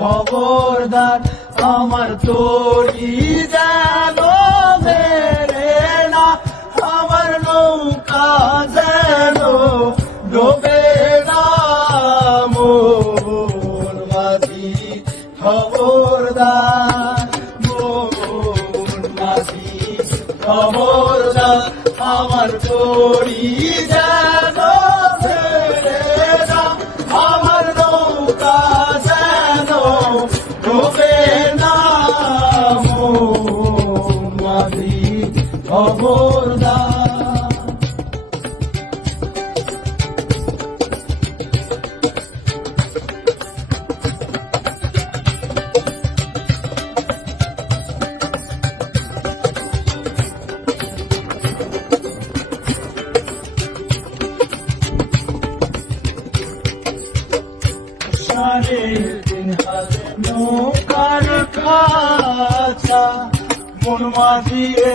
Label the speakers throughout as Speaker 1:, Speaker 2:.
Speaker 1: খবরদার, আমার তরি যেন মেরে না, আমার নৌকা যেন ডোবে না। খবরদার, মোর খবরদার, আমার তরি খবরদার। সাড়ে তিন হাতে নৌকার খাঁচা মন মাঝিয়ে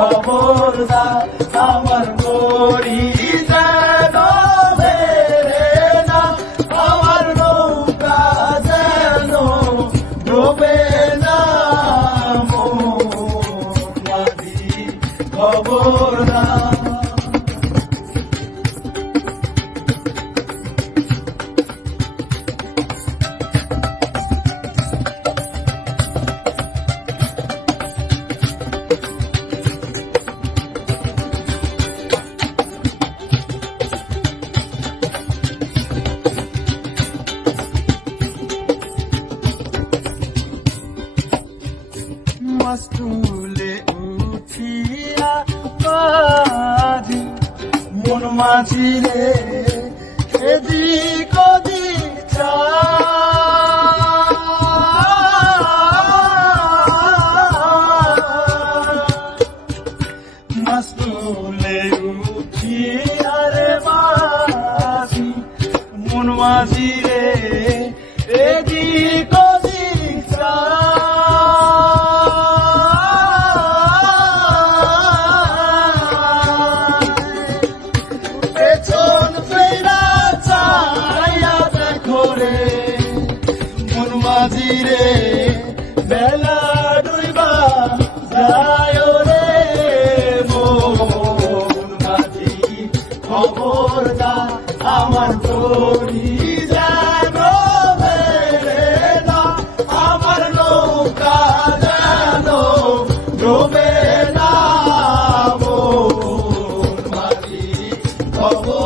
Speaker 1: খবরদার আমার মরি যেন মেরে না আমার নৌকা যেন ডোবে না মোর খবরদার মাস্তুলে উঠিয়া বাজি মন মাঝি রে এদিক ওদিক মাস্তুলে উঠিয়া রে মাঝি রে বেলা ডুইবা যায় রে মন মাঝি। খবরদার আমার তরি যেন মেরে না, আমার নৌকা যেন ডোবে না। মোর মাঝি খবরদার